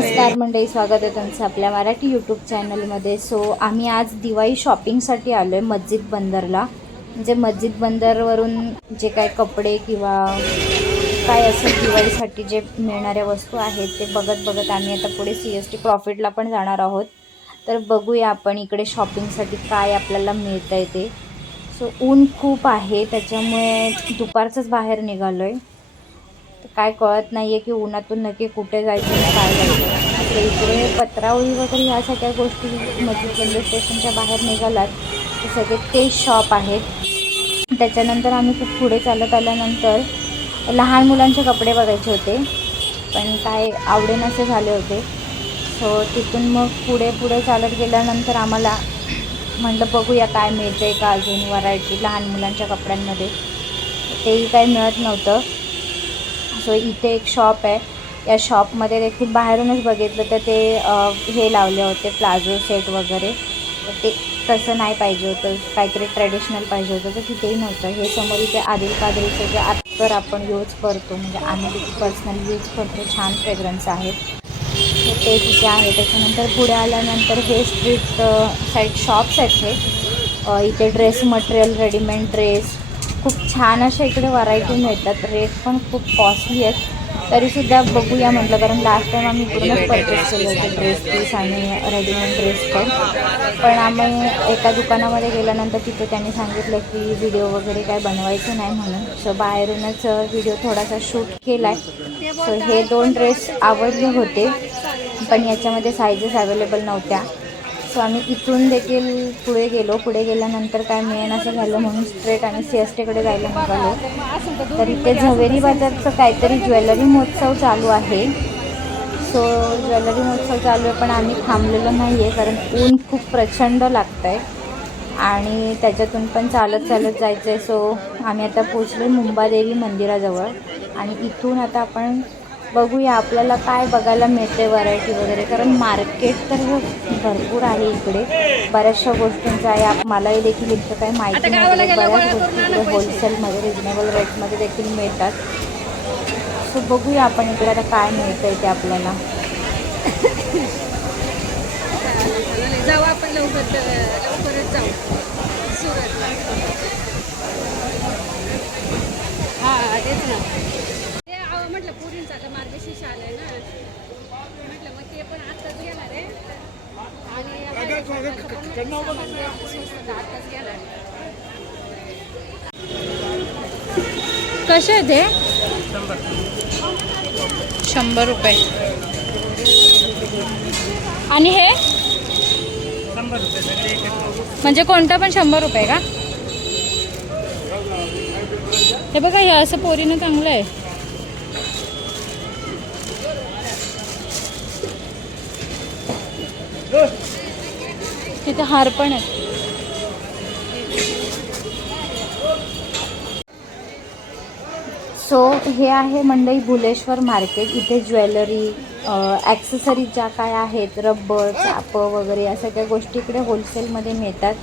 नमस्कार मंडळी स्वागत आहे तुमचं आपल्या मराठी यूट्यूब चॅनलमध्ये सो आम्ही आज दिवाळी शॉपिंगसाठी आलो आहे मस्जिद बंदरला. म्हणजे मस्जिद बंदरवरून जे काय कपडे किंवा काय असं दिवाळीसाठी जे मिळणाऱ्या वस्तू आहेत ते बघत बघत आम्ही आता पुढे सी एस टी प्रॉफिटला पण जाणार आहोत. तर बघूया आपण इकडे शॉपिंगसाठी काय आपल्याला मिळतं आहे ते. सो ऊन खूप आहे त्याच्यामुळे दुपारचंच बाहेर निघालो आहे काय कळत नाही आहे की उन्हातून नक्की कुठे जायचं काय जायचं. इकडे इकडे पत्रावळी वगैरे ह्या सगळ्या गोष्टी मधील रेल्वे स्टेशनच्या बाहेर निघालात. ते सगळे ते शॉप आहेत. त्याच्यानंतर आम्ही खूप पुढे चालत आल्यानंतर लहान मुलांचे कपडे बघायचे होते. पण काय आवडेनसे झाले होते. सो तिथून मग पुढे पुढे चालत गेल्यानंतर आम्हाला म्हटलं बघूया काय मिळतं आहे का अजून व्हरायटी लहान मुलांच्या कपड्यांमध्ये. तेही काही मिळत नव्हतं. सो इथे एक शॉप आहे. या शॉपमध्ये देखील बाहेरूनच बघितलं तर ते हे लावले होते प्लाझो सेट वगैरे. ते तसं नाही पाहिजे होतं. काहीतरी ट्रेडिशनल पाहिजे होतं. तर तिथेही नव्हतं. हे समोर इथे आदिल कादरीचं जे आत्तर आपण यूज करतो म्हणजे आम्ही तिथे पर्सनली यूज करतो. छान फ्रेग्रन्स आहेत ते तिथे आहे. त्याच्यानंतर पुढे आल्यानंतर हे स्ट्रीट साईड शॉप्स आहेत हे. इथे ड्रेस मटेरियल रेडीमेड ड्रेस खूप छान अशा इकडे व्हरायटी मिळतात. रेट पण खूप कॉस्टली आहेत. तरीसुद्धा बघूया म्हटलं कारण लास्ट टाईम आम्ही पूर्णच परचेस केले होते ड्रेस पीस आणि रेडीमेड ड्रेस पण. पण आम्ही एका दुकानामध्ये गेल्यानंतर तिथे त्यांनी सांगितलं की व्हिडिओ वगैरे काय बनवायचं नाही म्हणून. सो बाहेरूनच व्हिडिओ थोडासा शूट केला आहे सो हे दोन ड्रेस आवडले होते पण याच्यामध्ये साईजेस अवेलेबल नव्हत्या. सो आम्ही इथून देखील पुढे गेलो. पुढे गेल्यानंतर काय मिळेन असं झालं म्हणून स्ट्रेट आम्ही सी एस टीकडे जायला निघालो. तर इथे झवेरी बाजारचं काहीतरी ज्वेलरी महोत्सव चालू आहे. सो ज्वेलरी महोत्सव चालू आहे पण आम्ही थांबलेलो नाही आहे कारण ऊन खूप प्रचंड लागतं आहे आणि त्याच्यातून पण चालत चालत जायचं आहे सो आम्ही आता पोचलो मुंबादेवी मंदिराजवळ आणि इथून आता आपण बघूया आपल्याला काय बघायला मिळते व्हरायटी वगैरे. कारण मार्केट तर भरपूर आहे इकडे. बऱ्याचशा गोष्टींचं आहे. आप- मलाही देखील इतकं काही माहिती नाही बऱ्याच गोष्टी इकडे होलसेलमध्ये रिजनेबल रेटमध्ये देखील मिळतात. सो बघूया आपण इकडे आता काय मिळतं आहे ते आपल्याला. जाऊ आपण लवकर लवकरच जाऊ. सुरत. हा तेच ना. म्हटलं पुरींचा आता मार्गशीर्ष आलाय ना. म्हटलं मग ते पण आत्ताच घेणार आहे. आणि आत्ताच घेणार. कसे आहे ते शंभर रुपये. आणि हे? म्हणजे कोणता पण शंभर रुपये का? हे बघा हे असं पोरीनं चांगलं आहे. तिथे हार पण आहेत. सो हे आहे मंडई भुलेश्वर मार्केट. इथे ज्वेलरी ॲक्सेसरीज ज्या काय आहेत रबर चापं वगैरे या सगळ्या गोष्टी इकडे होलसेलमध्ये मिळतात.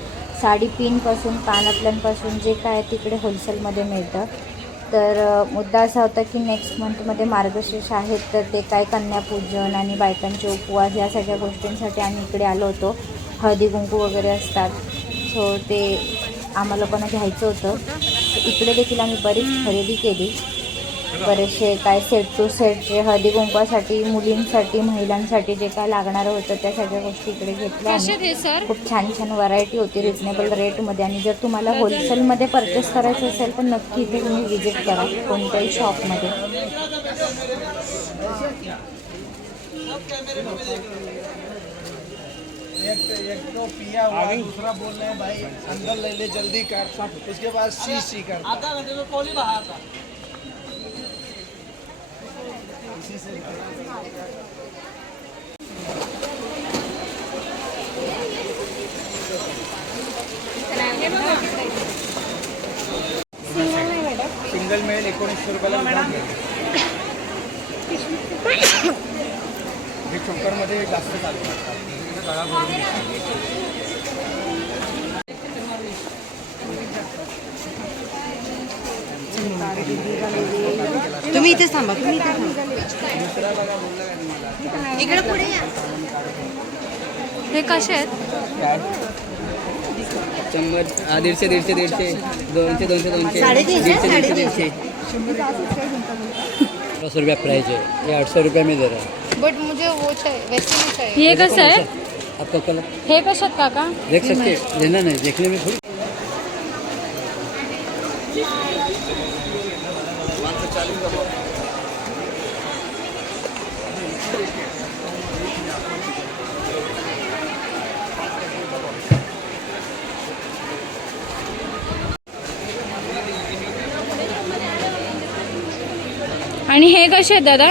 साडी पिनपासून कानातल्यांपासून जे काय आहे तिकडे होलसेलमध्ये मिळतं. तर मुद्दा असा होता की नेक्स्ट मंथमध्ये मार्गशीर्ष आहेत तर ते काय कन्यापूजन आणि बायकांचे उपवास या सगळ्या गोष्टींसाठी आम्ही इकडे आलो होतो. हळदी कुंकू वगैरे असतात. सो ते आम्हाला पण घ्यायचं होतं. इकडे देखील आम्ही बरीच खरेदी केली. बरेचसे काय सेट टू सेट जे हळदी कुंकवासाठी मुलींसाठी महिलांसाठी जे काय लागणारं होतं त्या सगळ्या गोष्टी इकडे घेतल्या आम्ही. खूप छान छान व्हरायटी होती रिजनेबल रेटमध्ये आणि जर तुम्हाला होलसेलमध्ये परचेस करायचं असेल तर नक्की इथे तुम्ही विजिट करा. कोणत्याही शॉपमध्ये एक एक तो पिया हुआ दूसरा बोल रहे हैं भाई अंदर ले ले जल्दी कर। उसके बाद सी सी कर। आधा घंटे में कौन ही बाहर था? इसी से सिंगल मिळेल एकोणीसशे रुपयाला मॅडम. हे चोकरमध्ये जास्त. तुम्ही इथेच थांबा तुम्ही इथे थांबा. इकडे पुढे या. हे कसे आहेत? हा, दीडशे दीडशे दीडशे. दोनशे दोनशे दोनशे. दीडशे दीडशे दीडशे. दस रुपया प्राइस है ये आठ सौ रुपया में दे रहा है बट मुझे वो चाहिए वैसे नहीं चाहिए. हे कसं आहे? आपका कलर? हे आहेत काका? देख सकते लेना नहीं देखने में थोड़ी आणि हे कसे आहेत दादा?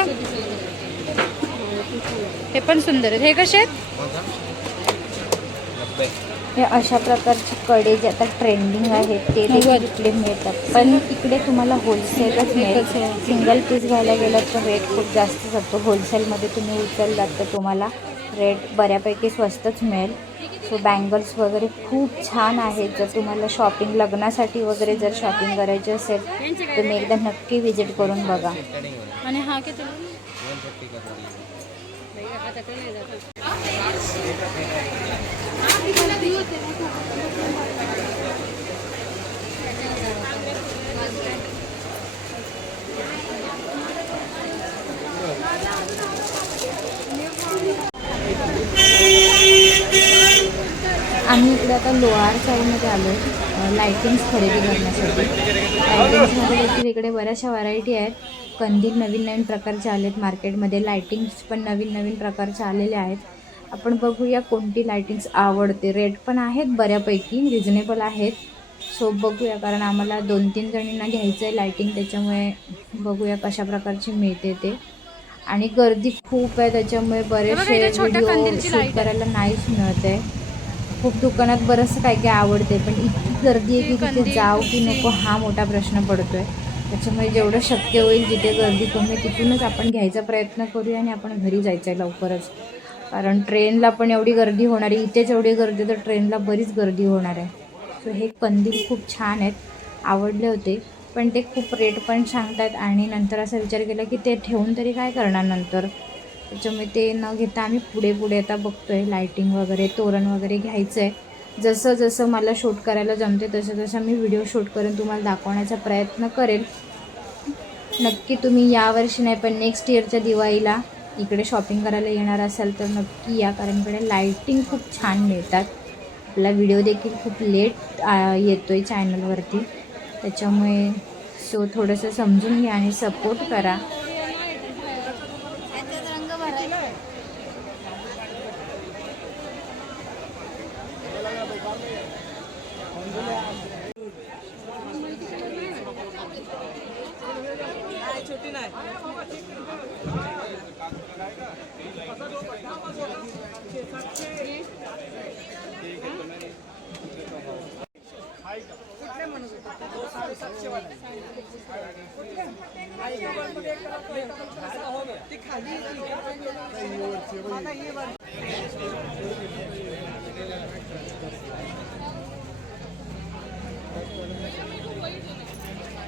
हे पण सुंदर आहेत. हे कसे आहेत? हे अशा प्रकारचे कडे जे आता ट्रेंडिंग आहेत ते देखील इकडे मिळतात. पण इकडे तुम्हाला होलसेलच मिळेल. सिंगल पीस घ्यायला गेलं तर रेट खूप जास्त जातो. होलसेलमध्ये तुम्ही उचललात तर तुम्हाला रेट बऱ्यापैकी स्वस्तच मिळेल. सो बँगल्स वगैरे खूप छान आहेत. जर तुम्हाला शॉपिंग लग्नासाठी वगैरे जर शॉपिंग करायची असेल तुम्ही एकदा नक्की विजिट करून बघा. आणि हा किती? आम्ही इकडे आता लोहार साईडमध्ये आलो. लायटिंग्स खरेदी करण्यासाठी. लायटिंग्समध्ये देखील इकडे बऱ्याचशा व्हरायटी आहेत. कंदील नवीन नवीन प्रकारचे आले आहेत मार्केटमध्ये लायटिंग्स पण नवीन नवीन प्रकारचे आलेले आहेत. आपण बघूया कोणती लायटिंग्स आवडते. रेट पण आहेत बऱ्यापैकी रिजनेबल आहेत. सो बघूया कारण आम्हाला दोन तीन जणींना घ्यायचं आहे लायटिंग त्याच्यामुळे बघूया कशा प्रकारची मिळते ते. आणि गर्दी खूप आहे त्याच्यामुळे बरेचसे व्हिडिओ शूट आहे. करायला नाहीच मिळत. आहे खूप दुकानात बरंचसं काय काय आवडते पण इतकी गर्दी आहे की तिथे जाऊ की. नको हा मोठा प्रश्न पडतोय. त्याच्यामुळे जेवढं शक्य होईल जिथे गर्दी कमी आहे, तिथूनच आपण घ्यायचा प्रयत्न करूया आणि आपण घरी जायचं आहे लवकरच. कारण ट्रेनला पण एवढी गर्दी होणार आहे. इथेच एवढी गर्दी तर ट्रेनला बरीच गर्दी होणार आहे. सो हे कंदील खूप छान आहेत. आवडले होते. पण ते खूप रेट पण सांगतात आणि नंतर असा विचार केला की ते ठेवून तरी काय करणार नंतर? त्याच्यामुळे ते न घेता आम्ही पुढे पुढे आता बघतो आहे लायटिंग वगैरे तोरण वगैरे घ्यायचं आहे जसं जसं मला शूट करायला जमते तसं तसं मी व्हिडिओ शूट करून तुम्हाला दाखवण्याचा प्रयत्न करेल. नक्की तुम्ही यावर्षी नाही पण नेक्स्ट इयरच्या दिवाळीला इकडे शॉपिंग करायला येणार असाल तर नक्की या कारण इकडे लायटिंग खूप छान मिळतात. आपला व्हिडिओ देखील खूप लेट येतो आहे चॅनलवरती त्याच्यामुळे सो थोडंसं समजून घ्या आणि सपोर्ट करा.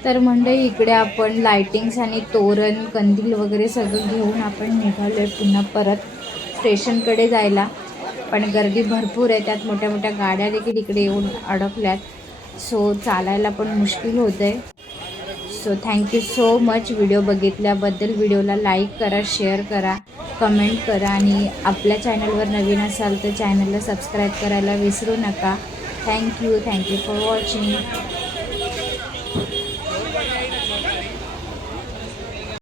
तर मंडळी इकडे आपण लायटिंग्स आणि तोरण कंदील वगैरे सगळं घेऊन आपण निघालो आहे पुन्हा परत. स्टेशनकडे जायला. पण गर्दी भरपूर आहे त्यात मोठ्या मोठ्या गाड्या देखील इकडे येऊन अडकल्यात. सो चालायला पण मुश्किल होतं आहे so thank you so much video बघितल्याबद्दल. व्हिडिओला लाईक करा शेअर करा कमेंट करा आणि आपल्या चॅनलवर नवीन असाल तर चॅनलला सबस्क्राईब करायला विसरू नका. Thank you thank you for watching